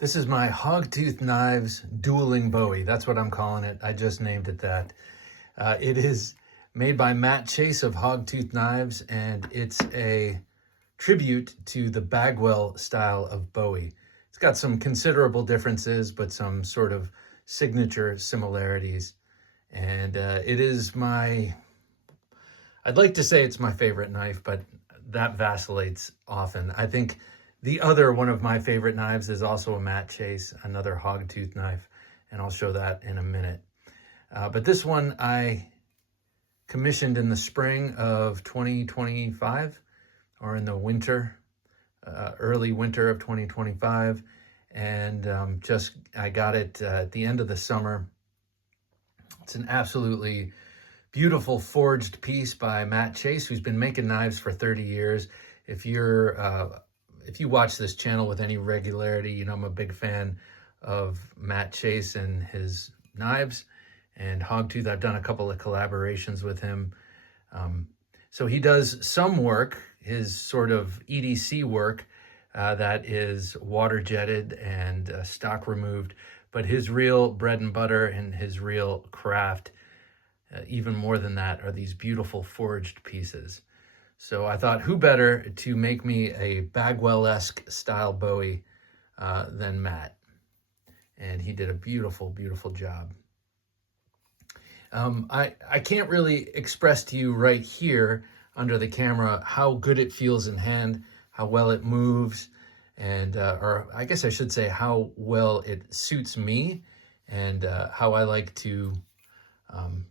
This is my Hogtooth Knives Dueling Bowie. That's what I'm calling it. I just named it that. It is made by Matt Chase of Hogtooth Knives, and it's a tribute to the Bagwell style of Bowie. It's got some considerable differences, but some sort of signature similarities. And it is I'd like to say it's my favorite knife, but that vacillates often. I think the other one of my favorite knives is also a Matt Chase, another Hogtooth knife, and I'll show that in a minute. But this one I commissioned in the spring of 2025, or in the winter, early winter of 2025, and I got it at the end of the summer. It's an absolutely beautiful forged piece by Matt Chase, who's been making knives for 30 years. If you watch this channel with any regularity, you know I'm a big fan of Matt Chase and his knives. And Hogtooth, I've done a couple of collaborations with him. So he does some work, his sort of EDC work, that is water jetted and stock removed. But his real bread and butter and his real craft, even more than that, are these beautiful forged pieces. So I thought, who better to make me a Bagwell-esque style Bowie than Matt? And he did a beautiful, beautiful job. I can't really express to you right here under the camera how good it feels in hand, how well it moves, and or I guess I should say how well it suits me, and how I like to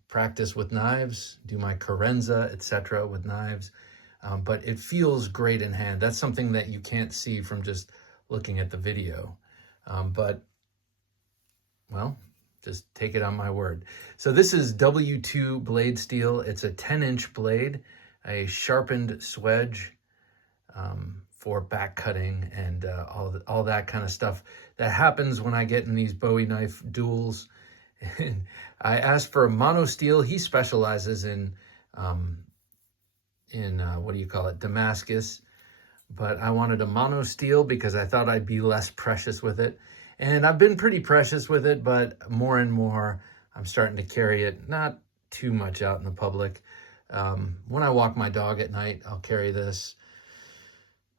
practice with knives, do my carenza, etc. with knives. But it feels great in hand. That's something that you can't see from just looking at the video. But, well, just take it on my word. So this is W2 blade steel. It's a 10-inch blade, a sharpened swedge for back cutting and all that kind of stuff that happens when I get in these Bowie knife duels. I asked for a mono steel. He specializes in what do you call it, Damascus, but I wanted a mono steel because I thought I'd be less precious with it. And I've been pretty precious with it, but more and more I'm starting to carry it, not too much out in the public. When I walk my dog at night, I'll carry this.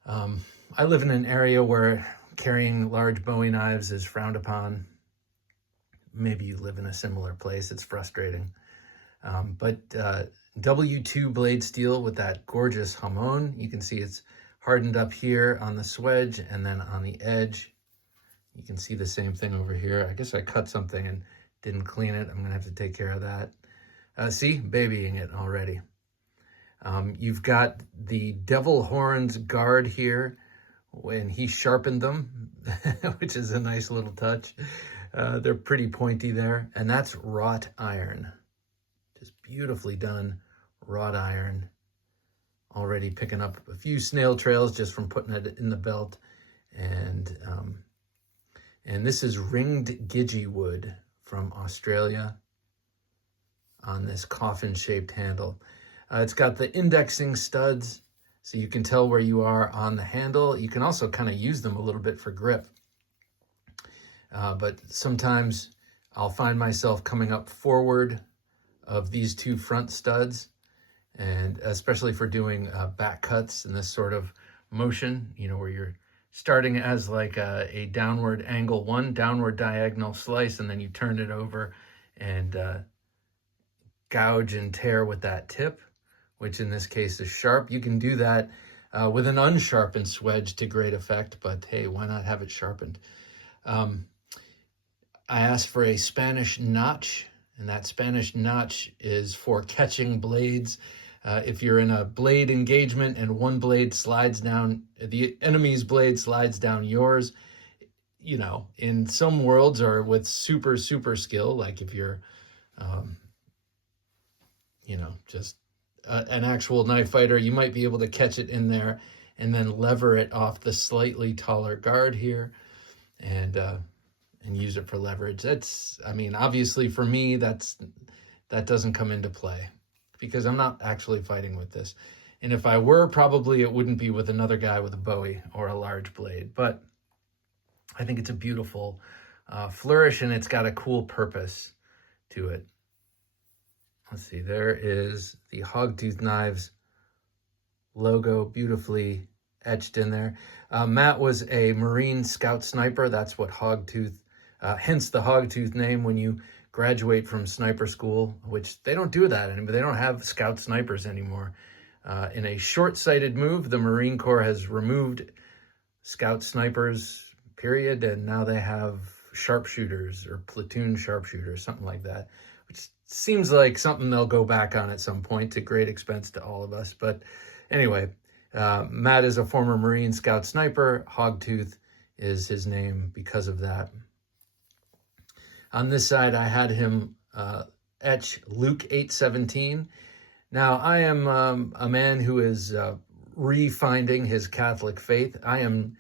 I live in an area where carrying large Bowie knives is frowned upon. Maybe you live in a similar place. It's frustrating. But W2 blade steel with that gorgeous hamon. You can see it's hardened up here on the swedge, and then on the edge, you can see the same thing over here. I guess I cut something and didn't clean it. I'm gonna have to take care of that. See, babying it already. You've got the devil horns guard here when he sharpened them, which is a nice little touch. They're pretty pointy there, and that's wrought iron. Just beautifully done wrought iron. Already picking up a few snail trails just from putting it in the belt. And this is ringed Gidgee wood from Australia on this coffin-shaped handle. It's got the indexing studs, so you can tell where you are on the handle. You can also kind of use them a little bit for grip. But sometimes I'll find myself coming up forward of these two front studs, and especially for doing back cuts in this sort of motion, you know, where you're starting as like a downward angle, one downward diagonal slice, and then you turn it over and gouge and tear with that tip, which in this case is sharp. You can do that with an unsharpened swedge to great effect, but hey, why not have it sharpened? I asked for a Spanish notch, and that Spanish notch is for catching blades. If you're in a blade engagement and one blade slides down, the enemy's blade slides down yours, you know, in some worlds or with super, super skill, like if you're, you know, just an actual knife fighter, you might be able to catch it in there and then lever it off the slightly taller guard here and use it for leverage. That's, I mean, obviously for me, that doesn't come into play because I'm not actually fighting with this. And if I were, probably it wouldn't be with another guy with a Bowie or a large blade. But I think it's a beautiful flourish, and it's got a cool purpose to it. Let's see, there is the Hogtooth Knives logo beautifully etched in there. Matt was a Marine Scout sniper. That's what Hogtooth, hence the Hogtooth name when you graduate from sniper school, which they don't do that anymore. They don't have Scout snipers anymore. In a short-sighted move, the Marine Corps has removed Scout snipers, period, and now they have sharpshooters or platoon sharpshooters, something like that, which seems like something they'll go back on at some point to great expense to all of us. But anyway, Matt is a former Marine Scout sniper. Hogtooth is his name because of that. On this side, I had him etch Luke 8:17. Now, I am a man who is refinding his Catholic faith. I am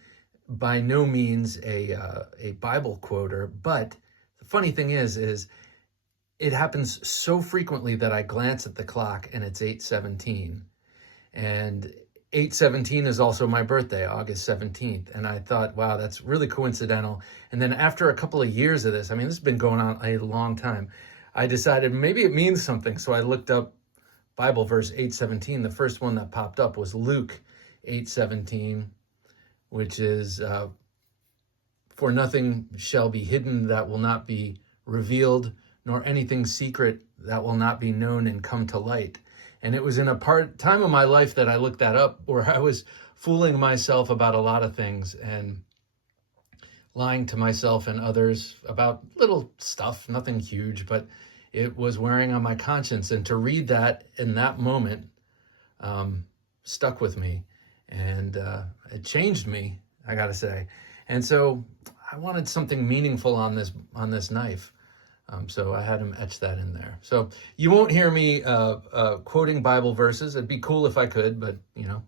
by no means a Bible quoter, but the funny thing is it happens so frequently that I glance at the clock and it's 8:17. And 8:17 is also my birthday, August 17th. And I thought, wow, that's really coincidental. And then after a couple of years of this, I mean, this has been going on a long time, I decided maybe it means something. So I looked up Bible verse 8:17. The first one that popped up was Luke 8:17, which is, for nothing shall be hidden that will not be revealed, nor anything secret that will not be known and come to light. And it was in a time of my life that I looked that up where I was fooling myself about a lot of things and lying to myself and others about little stuff, nothing huge, but it was wearing on my conscience. And to read that in that moment stuck with me, and it changed me, I gotta say. And so I wanted something meaningful on this knife. So I had him etch that in there. So you won't hear me quoting Bible verses. It'd be cool if I could, but you know,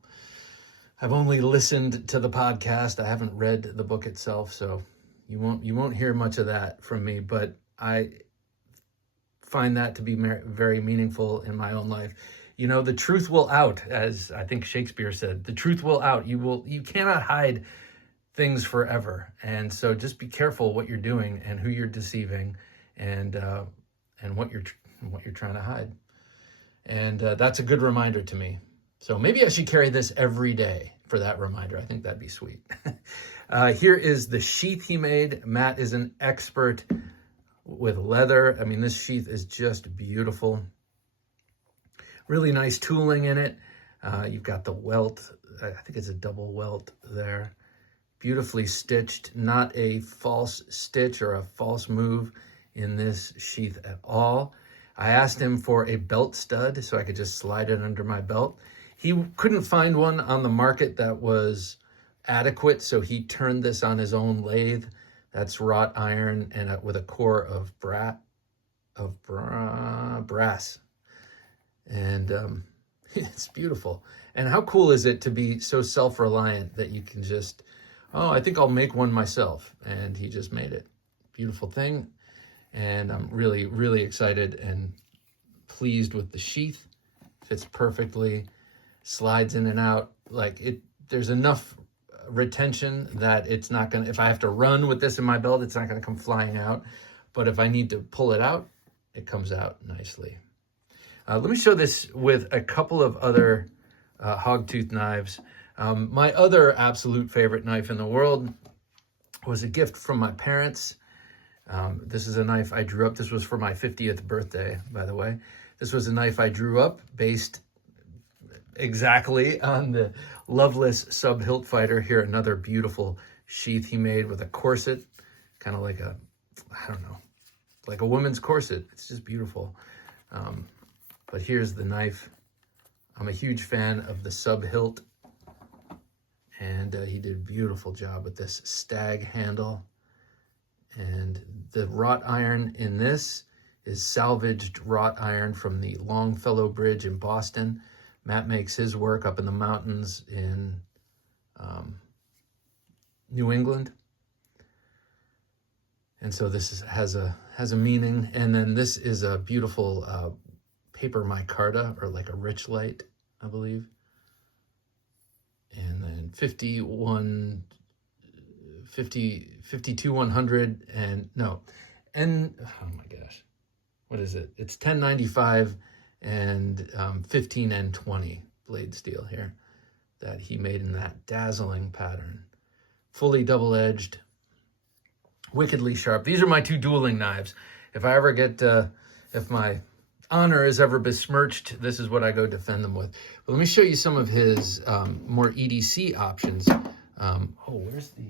I've only listened to the podcast. I haven't read the book itself, so you won't hear much of that from me. But I find that to be very meaningful in my own life. You know, the truth will out, as I think Shakespeare said. The truth will out. You cannot hide things forever, and so just be careful what you're doing and who you're deceiving, and what you're trying to hide. And that's a good reminder to me. So maybe I should carry this every day for that reminder. I think that'd be sweet. Here is the sheath he made. Matt is an expert with leather. I mean, this sheath is just beautiful. Really nice tooling in it. You've got the welt. I think it's a double welt there. Beautifully stitched, not a false stitch or a false move in this sheath at all. I asked him for a belt stud so I could just slide it under my belt. He couldn't find one on the market that was adequate, so he turned this on his own lathe. That's wrought iron and with a core of brass. And it's beautiful. And how cool is it to be so self-reliant that you can just, oh, I think I'll make one myself. And he just made it. Beautiful thing. And I'm really, really excited and pleased with the sheath. Fits perfectly, slides in and out. Like there's enough retention that it's not gonna, if I have to run with this in my belt, it's not gonna come flying out. But if I need to pull it out, it comes out nicely. Let me show this with a couple of other Hogtooth knives. My other absolute favorite knife in the world was a gift from my parents. This is a knife I drew up. This was for my 50th birthday, by the way. This was a knife I drew up based exactly on the Loveless sub-hilt fighter. Here, another beautiful sheath he made with a corset, kind of like a, I don't know, like a woman's corset. It's just beautiful. But here's the knife. I'm a huge fan of the sub-hilt, and he did a beautiful job with this stag handle. And the wrought iron in this is salvaged wrought iron from the Longfellow Bridge in Boston. Matt makes his work up in the mountains in New England. And so this has a meaning. And then this is a beautiful paper micarta, or like a rich light, I believe. And then 51 52-100 and no, and oh my gosh, what is it? It's 1095 and 15N20 blade steel here that he made in that dazzling pattern. Fully double-edged, wickedly sharp. These are my two dueling knives. If I ever get, if my honor is ever besmirched, this is what I go defend them with. But let me show you some of his more EDC options. Oh, where's the...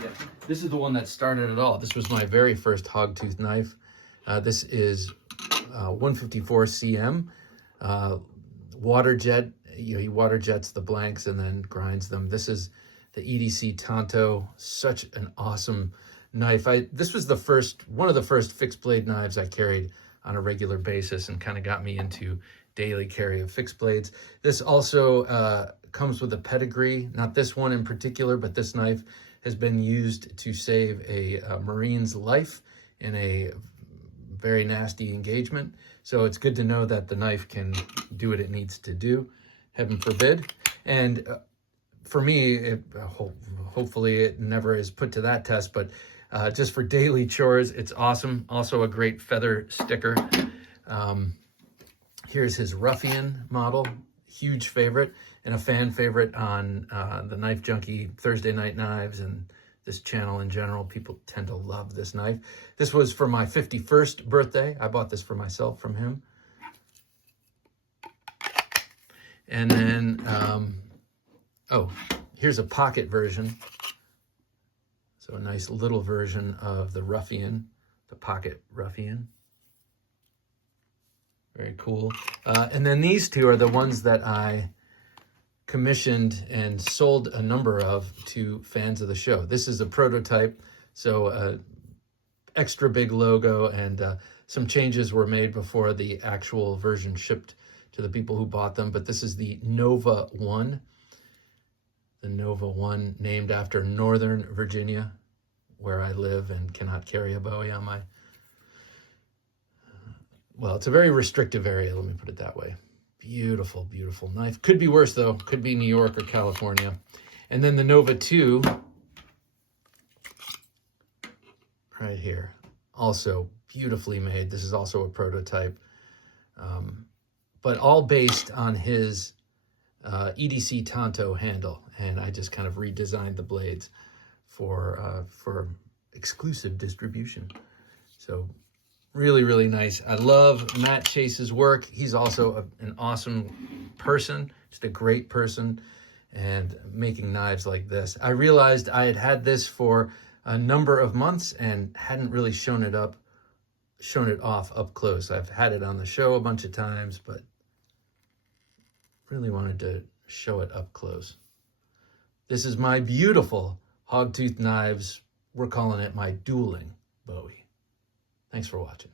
Yeah, this is the one that started it all. This was my very first Hogtooth knife. This is 154 cm, water jet. You know, he water jets the blanks and then grinds them. This is the EDC Tonto, such an awesome knife. This was one of the first fixed blade knives I carried on a regular basis and kind of got me into daily carry of fixed blades. This also comes with a pedigree, not this one in particular, but this knife has been used to save a Marine's life in a very nasty engagement. So it's good to know that the knife can do what it needs to do, heaven forbid. And for me, hopefully it never is put to that test, but just for daily chores, it's awesome. Also a great feather sticker. Here's his Ruffian model, huge favorite, and a fan favorite on the Knife Junkie Thursday Night Knives and this channel in general. People tend to love this knife. This was for my 51st birthday. I bought this for myself from him. And then, oh, here's a pocket version. So a nice little version of the Ruffian, the pocket Ruffian. Very cool. And then these two are the ones that I commissioned and sold a number of to fans of the show. This is a prototype, so extra big logo, and some changes were made before the actual version shipped to the people who bought them. But this is the Nova 1. The Nova 1, named after Northern Virginia, where I live and cannot carry a Bowie on my... Well, it's a very restrictive area, let me put it that way. Beautiful, beautiful knife. Could be worse, though. Could be New York or California. And then the Nova 2, right here. Also beautifully made. This is also a prototype. But all based on his EDC Tonto handle. And I just kind of redesigned the blades for exclusive distribution. So really, really nice. I love Matt Chase's work. He's also an awesome person, just a great person, and making knives like this. I realized I had this for a number of months and hadn't really shown it off up close. I've had it on the show a bunch of times, but really wanted to show it up close. This is my beautiful Hogtooth knives. We're calling it my dueling Bowie. Thanks for watching.